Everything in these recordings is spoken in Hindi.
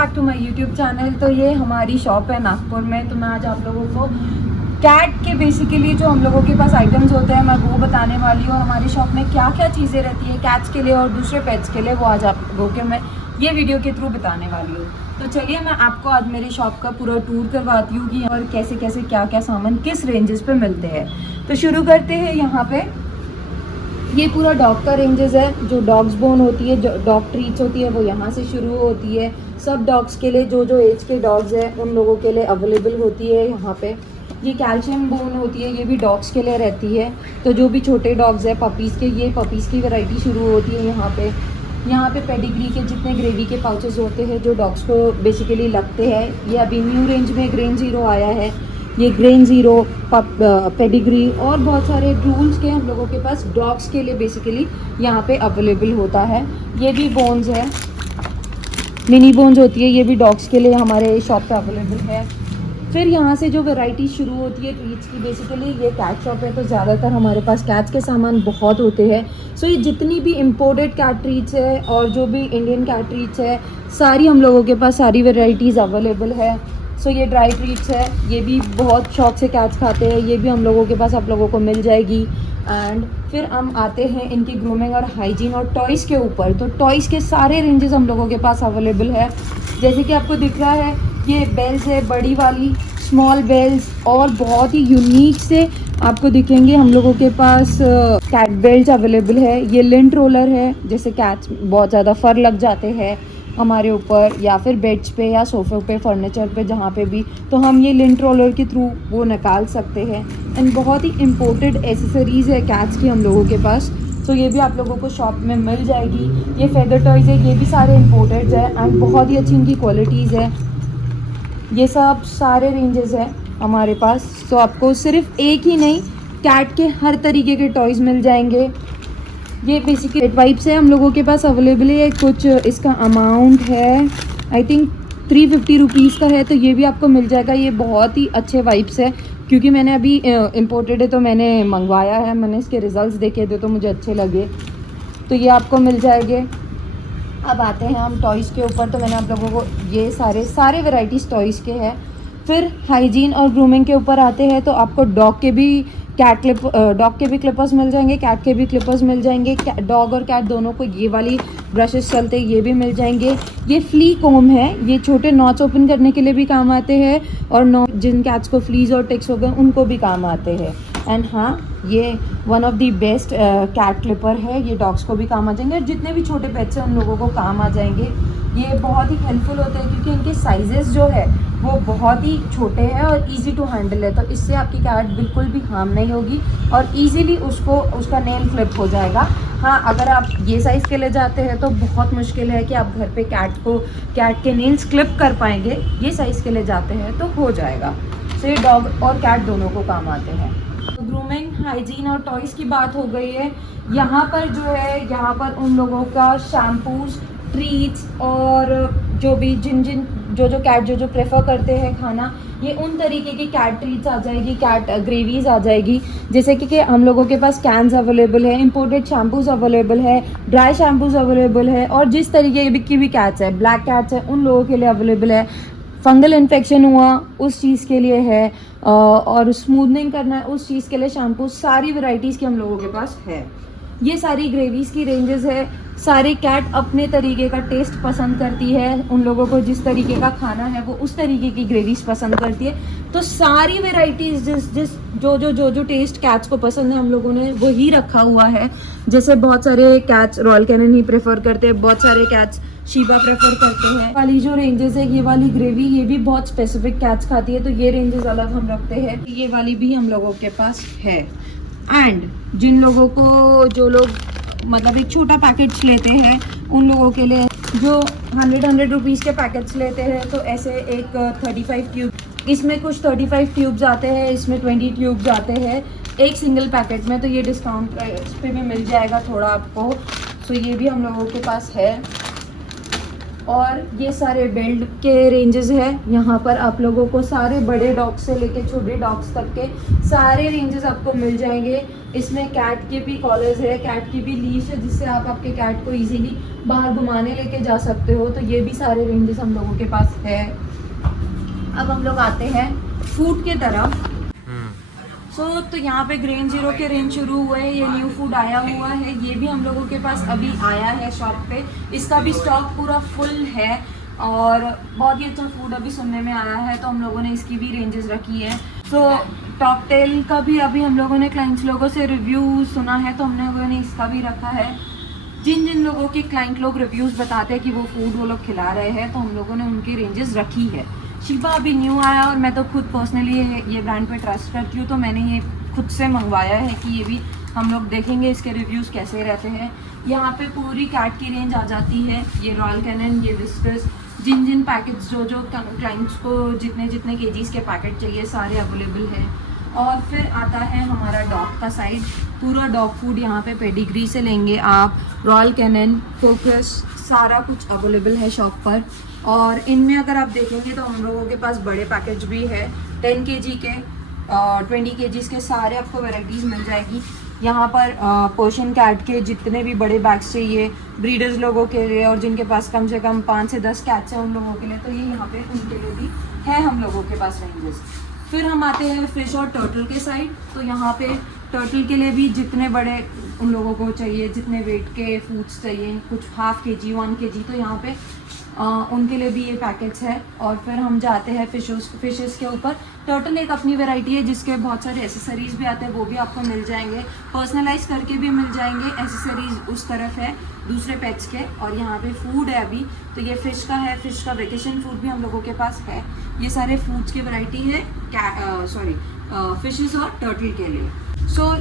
Back to my YouTube channel. तो ये हमारी शॉप है नागपुर में। तो मैं आज आप लोगों को कैट के बेसिकली जो हम लोगों के पास आइटम्स होते हैं मैं वो बताने वाली हूँ। और हमारी शॉप में क्या क्या चीज़ें रहती है कैट्स के लिए और दूसरे पेट्स के लिए वो आज आप लोगों के मैं ये वीडियो के थ्रू बताने वाली हूँ। तो चलिए मैं आपको आज मेरी शॉप का पूरा टूर करवाती हूँ कि और कैसे कैसे क्या क्या सामान किस रेंजेस पे मिलते हैं। तो शुरू करते हैं। यहाँ पे ये पूरा डॉग का रेंजेस है। जो डॉग्स बोन होती है, जो डॉग ट्रीट्स होती है वो यहाँ से शुरू होती है। सब डॉग्स के लिए जो एज के डॉग्स हैं उन लोगों के लिए अवेलेबल होती है यहाँ पे। ये कैल्शियम बोन होती है, ये भी डॉग्स के लिए रहती है। तो जो भी छोटे डॉग्स हैं पपीज़ के, ये पपीज़ की वैरायटी शुरू होती है यहाँ पे। यहाँ पे पेडिग्री के जितने ग्रेवी के पाउचेस होते हैं जो डॉग्स को बेसिकली लगते हैं, ये अभी न्यू रेंज में ग्रेन ज़ीरो आया है। ये ग्रेन ज़ीरो, पेडिग्री और बहुत सारे रूल्स के हम लोगों के पास डॉग्स के लिए बेसिकली यहाँ पे अवेलेबल होता है। ये भी बोन्स है, मिनी बोन्स होती है, ये भी डॉग्स के लिए हमारे शॉप पे अवेलेबल है। फिर यहाँ से जो वैरायटी शुरू होती है ट्रीट्स की, बेसिकली ये कैट शॉप है तो ज़्यादातर हमारे पास कैट्स के सामान बहुत होते हैं। सो ये जितनी भी इम्पोर्टेड कैट ट्रीट्स है और जो भी इंडियन कैट ट्रीट्स है सारी हम लोगों के पास सारी वैरायटीज़ अवेलेबल है। सो ये ड्राई ट्रीट्स है, ये भी बहुत शौक से कैट्स खाते हैं, ये भी हम लोगों के पास आप लोगों को मिल जाएगी। एंड फिर हम आते हैं इनकी ग्रूमिंग और हाइजीन और टॉयज़ के ऊपर। तो टॉयज़ के सारे रेंजेस हम लोगों के पास अवेलेबल है। जैसे कि आपको दिख रहा है ये बेल्स है, बड़ी वाली स्मॉल बेल्स, और बहुत ही यूनिक से आपको दिखेंगे हम लोगों के पास कैट बेल्ट अवेलेबल है। ये लिंट रोलर है, जैसे कैट्स बहुत ज़्यादा फर लग जाते हैं हमारे ऊपर या फिर बेड्स पे या सोफे पे, फर्नीचर पे, जहाँ पे भी, तो हम ये लिंट रोलर के थ्रू वो निकाल सकते हैं। एंड बहुत ही इम्पोर्टेड एसेसरीज़ है कैट्स की हम लोगों के पास। तो ये भी आप लोगों को शॉप में मिल जाएगी। ये फेदर टॉयज़ है, ये भी सारे इम्पोर्टेड है एंड बहुत ही अच्छी इनकी क्वालिटीज़ है। ये सब सारे रेंजेस हैं हमारे पास। तो आपको सिर्फ एक ही नहीं, कैट के हर तरीके के टॉयज़ मिल जाएंगे। ये बेसिकली पेट वाइप्स है हम लोगों के पास अवेलेबल है। कुछ इसका अमाउंट है आई थिंक 350 रुपीज़ का है, तो ये भी आपको मिल जाएगा। ये बहुत ही अच्छे वाइप्स है क्योंकि मैंने अभी इम्पोर्टेड है तो मैंने मंगवाया है, मैंने इसके रिज़ल्ट्स देखे थे तो मुझे अच्छे लगे, तो ये आपको मिल जाएंगे। अब आते हैं हम टॉयज़ के ऊपर। तो मैंने आप लोगों को ये सारे वैराइटीज़ टॉयज़ के हैं। फिर हाइजीन और ग्रूमिंग के ऊपर आते हैं तो आपको डॉग के भी क्लिपर्स मिल जाएंगे, कैट के भी क्लिपर्स मिल जाएंगे। डॉग और कैट दोनों को ये वाली ब्रशेस चलते ये भी मिल जाएंगे। ये फ्ली कोम है, ये छोटे नॉट्स ओपन करने के लिए भी काम आते हैं और जिन कैट्स को फ्लीज और टिक्स हो गए उनको भी काम आते हैं। एंड हाँ, ये one of the best cat clipper है, ये डॉग्स को भी काम आ जाएंगे और जितने भी छोटे पेट्स हैं उन लोगों को काम आ जाएंगे। ये बहुत ही हेल्पफुल होते हैं क्योंकि इनके साइजेस जो है वो बहुत ही छोटे हैं और इजी टू हैंडल है। तो इससे आपकी कैट बिल्कुल भी हार्म नहीं होगी और इजीली उसका नेल फ्लिप हो जाएगा। हाँ, अगर आप ये साइज़ के ले जाते हैं तो बहुत मुश्किल है कि आप घर पे कैट के नेल्स क्लिप कर पाएंगे। ये साइज़ के ले जाते हैं तो हो जाएगा। तो ये डॉग और कैट दोनों को काम आते हैं। तो ग्रूमिंग, हाइजीन और टॉयज़ की बात हो गई है। यहाँ पर जो है, यहाँ पर उन लोगों का शैम्पूज़, ट्रीट्स और जो भी जो कैट जो प्रेफर करते हैं खाना, ये उन तरीके की कैट ट्रीट्स आ जाएगी, कैट ग्रेवीज आ जाएगी। जैसे कि हम लोगों के पास कैन्स अवेलेबल है, इंपोर्टेड शैम्पूज अवेलेबल है, ड्राई शैम्पूज अवेलेबल है और जिस तरीके की भी कैट्स है, ब्लैक कैट्स है, उन लोगों के लिए अवेलेबल है। फंगल इन्फेक्शन हुआ उस चीज़ के लिए है और स्मूथनिंग करना है उस चीज़ के लिए शैम्पू, सारी वैराइटीज़ की हम लोगों के पास है। ये सारी ग्रेवीज़ की रेंजेस है। सारे कैट अपने तरीके का टेस्ट पसंद करती है, उन लोगों को जिस तरीके का खाना है वो उस तरीके की ग्रेवीज़ पसंद करती है। तो सारी वेराइटीज़ जो टेस्ट कैट्स को पसंद है हम लोगों ने वही रखा हुआ है। जैसे बहुत सारे कैट्स रॉयल कैनन ही प्रेफर करते हैं, बहुत सारे कैट्स शीबा प्रेफर करते हैं। वाली जो रेंजेस है, ये वाली ग्रेवी ये भी बहुत स्पेसिफिक कैट्स खाती है तो ये रेंजेस अलग हम रखते हैं। ये वाली भी हम लोगों के पास है। एंड जिन लोगों को, जो लोग मतलब एक छोटा पैकेट्स लेते हैं उन लोगों के लिए, जो 100 रुपीज़ के पैकेट्स लेते हैं तो ऐसे एक 35 ट्यूब, इसमें कुछ 35 ट्यूब्स आते हैं, इसमें 20 ट्यूब्स आते हैं एक सिंगल पैकेट में। तो ये डिस्काउंट प्राइस पे भी मिल जाएगा थोड़ा आपको। तो ये भी हम लोगों के पास है। और ये सारे बेल्ट के रेंजेस है। यहाँ पर आप लोगों को सारे बड़े डॉग्स से लेके छोटे डॉग्स तक के सारे रेंजेस आपको मिल जाएंगे। इसमें कैट के भी कॉलर्स है, कैट की भी लीश है, जिससे आप आपके कैट को इजीली बाहर घुमाने लेके जा सकते हो। तो ये भी सारे रेंजेस हम लोगों के पास है। अब हम लोग आते हैं फूड के तरफ। तो यहाँ पे ग्रेन जीरो के रेंज शुरू हुए हैं, ये न्यू फूड आया हुआ है, ये भी हम लोगों के पास अभी आया है शॉप पे। इसका भी स्टॉक पूरा फुल है और बहुत ही अच्छा फूड अभी सुनने में आया है, तो हम लोगों ने इसकी भी रेंजेस रखी है। तो टॉकटेल का भी अभी हम लोगों ने क्लाइंट्स लोगों से रिव्यू सुना है, तो हमने लोगों ने इसका भी रखा है। जिन जिन लोगों के क्लाइंट लोग रिव्यूज़ बताते हैं कि वो फूड वो लोग खिला रहे हैं, तो हम लोगों ने उनकी रेंजेस रखी है। शिल्पा अभी न्यू आया और मैं तो खुद पर्सनली ये ब्रांड पे ट्रस्ट करती हूँ, तो मैंने ये खुद से मंगवाया है कि ये भी हम लोग देखेंगे इसके रिव्यूज़ कैसे रहते हैं। यहाँ पे पूरी कैट की रेंज आ जाती है, ये रॉयल कैनन, ये विस्कर्स, जिन जिन पैकेट्स जो क्लाइंट्स को जितने जितने केजीज़ के पैकेट चाहिए सारे अवेलेबल है। और फिर आता है हमारा डॉग का साइड, पूरा डॉग फूड यहाँ पे पेडिग्री से लेंगे आप, रॉयल कैनन, फोकस, सारा कुछ अवेलेबल है शॉप पर। और इनमें अगर आप देखेंगे तो हम लोगों के पास बड़े पैकेज भी है, 10 केजी के, 20 केजीज़ के सारे आपको वैराइटीज़ मिल जाएगी। यहाँ पर पर्शियन कैट के जितने भी बड़े बैग्स चाहिए ब्रीडर्स लोगों के लिए और जिनके पास कम से कम 5 से 10 कैट्स हैं उन लोगों के लिए, तो ये यहाँ पे उनके लिए भी है हम लोगों के पास रेंजेस। फिर हम आते हैं फिश और टर्टल के साइड। तो यहाँ पे टर्टल के लिए भी जितने बड़े उन लोगों को चाहिए, जितने वेट के फूड्स चाहिए, कुछ ½ केजी 1 केजी, तो यहाँ पे उनके लिए भी ये पैकेट्स है। और फिर हम जाते हैं फिशेस के ऊपर। टर्टल एक अपनी वैरायटी है जिसके बहुत सारे एसेसरीज़ भी आते हैं, वो भी आपको मिल जाएंगे, पर्सनलाइज करके भी मिल जाएंगे। एसेसरीज़ उस तरफ है दूसरे पेट्स के। और यहाँ पे फूड है अभी, तो ये फ़िश का है, फ़िश का वेकेशन फूड भी हम लोगों के पास है। ये सारे फूड्स की वैरायटी है फिशेस और टर्टल के लिए।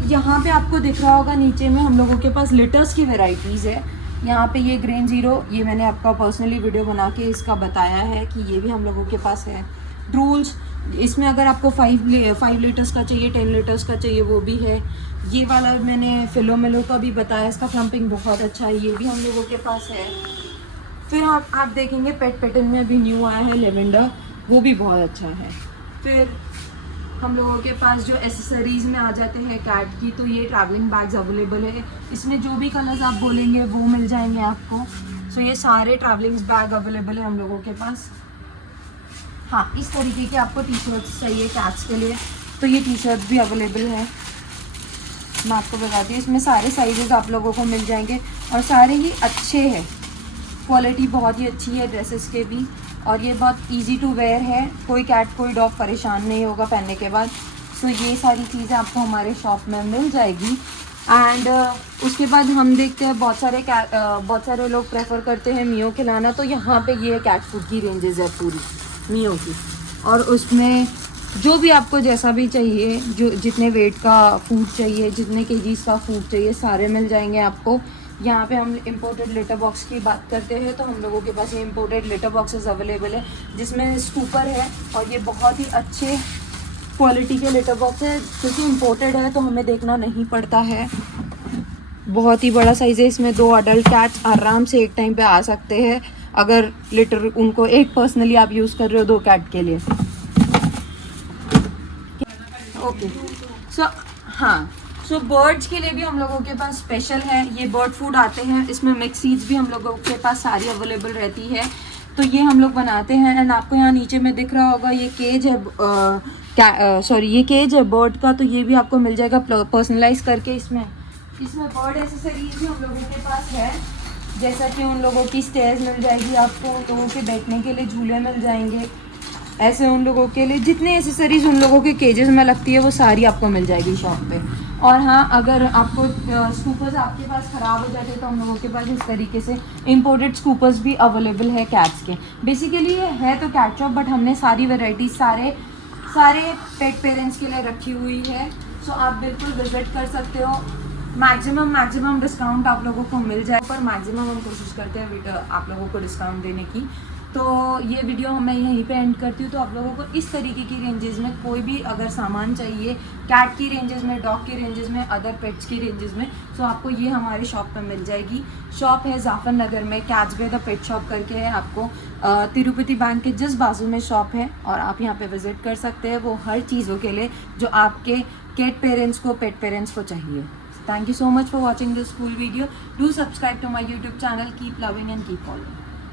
यहाँ पे आपको दिख रहा होगा नीचे में हम लोगों के पास लिटर्स की वैराइटीज़ है। यहाँ पे ये ग्रेन जीरो, ये मैंने आपका पर्सनली वीडियो बना के इसका बताया है कि ये भी हम लोगों के पास है। ड्रूल्स, इसमें अगर आपको 5 लीटर्स का चाहिए, 10 लीटर्स का चाहिए, वो भी है। ये वाला मैंने फिलोमेलो का भी बताया, इसका प्लम्पिंग बहुत अच्छा है, ये भी हम लोगों के पास है। फिर आप देखेंगे पेट पैटर्न में अभी न्यू आया है लेवेंडर, वो भी बहुत अच्छा है। फिर हम लोगों के पास जो एसेसरीज़ में आ जाते हैं कैट की, तो ये ट्रैवलिंग बैग्स अवेलेबल है, इसमें जो भी कलर्स आप बोलेंगे वो मिल जाएंगे आपको। ये सारे ट्रैवलिंग बैग अवेलेबल है हम लोगों के पास। हाँ, इस तरीके के आपको टी शर्ट्स चाहिए कैट्स के लिए, तो ये टी शर्ट्स भी अवेलेबल है। मैं आपको बताती हूँ, इसमें सारे साइजेस आप लोगों को मिल जाएंगे और सारे ही अच्छे हैं, क्वालिटी बहुत ही अच्छी है ड्रेसेस के भी। और ये बहुत इजी टू वेयर है, कोई कैट कोई डॉग परेशान नहीं होगा पहनने के बाद। ये सारी चीज़ें आपको हमारे शॉप में मिल जाएगी। एंड उसके बाद हम देखते हैं बहुत सारे लोग प्रेफर करते हैं मियो खिलाना, तो यहाँ पे ये कैट फूड की रेंजेस है पूरी मियो की। और उसमें जो भी आपको जैसा भी चाहिए, जो जितने वेट का फूड चाहिए, जितने केजीज़ का फूड चाहिए, सारे मिल जाएंगे आपको। यहाँ पे हम इम्पोर्टेड लिटर बॉक्स की बात करते हैं, तो हम लोगों के पास ये इम्पोर्टेड लिटर बॉक्सेस अवेलेबल है, जिसमें स्कूपर है और ये बहुत ही अच्छे क्वालिटी के लिटर बॉक्स है, क्योंकि इम्पोर्टेड है तो हमें देखना नहीं पड़ता है। बहुत ही बड़ा साइज़ है, इसमें 2 अडल्ट कैट्स आराम से एक टाइम पे आ सकते हैं, अगर लिटर उनको एक पर्सनली आप यूज़ कर रहे हो 2 कैट के लिए। ओके, सो बर्ड्स के लिए भी हम लोगों के पास स्पेशल है, ये बर्ड फूड आते हैं, इसमें मिक्स सीड्स भी हम लोगों के पास सारी अवेलेबल रहती है, तो ये हम लोग बनाते हैं। एंड आपको यहाँ नीचे में दिख रहा होगा ये केज है, ये केज है बर्ड का, तो ये भी आपको मिल जाएगा पर्सनलाइज करके। इसमें बर्ड एसेसरीज भी हम लोगों के पास है, जैसा कि उन लोगों की स्टेयर्स मिल जाएगी आपको, लोगों के बैठने के लिए झूले मिल जाएंगे, ऐसे उन लोगों के लिए जितने एसेसरीज उन लोगों के केजेस में लगती है वो सारी आपको मिल जाएगी शॉप पे। और हाँ, अगर आपको स्कूपर्स आपके पास ख़राब हो जाते हैं तो हम लोगों के पास इस तरीके से इंपोर्टेड स्कूपर्स भी अवेलेबल है कैट्स के। बेसिकली ये है तो कैट शॉप, बट हमने सारी वेराइटीज सारे पेट पेरेंट्स के लिए रखी हुई है। आप बिल्कुल विजिट कर सकते हो। मैक्सिमम डिस्काउंट आप लोगों को मिल जाए, पर मैक्सिमम हम कोशिश करते हैं आप लोगों को डिस्काउंट देने की। तो ये वीडियो मैं यहीं पे एंड करती हूँ। तो आप लोगों को इस तरीके की रेंजेस में कोई भी अगर सामान चाहिए, कैट की रेंजेस में, डॉग की रेंजेस में, अदर पेट्स की रेंजेस में, तो आपको ये हमारी शॉप पे मिल जाएगी। शॉप है जाफर नगर में, cats by the pet shop करके है। आपको तिरुपति बैंक के जिस बाजू में शॉप है और आप यहाँ पे विजिट कर सकते हैं। वो हर चीज़ों के लिए जो आपके कैट पेरेंट्स को, पेट पेरेंट्स को चाहिए। Thank you so much for watching this cool video. Do subscribe to my YouTube channel. Keep loving and keep following.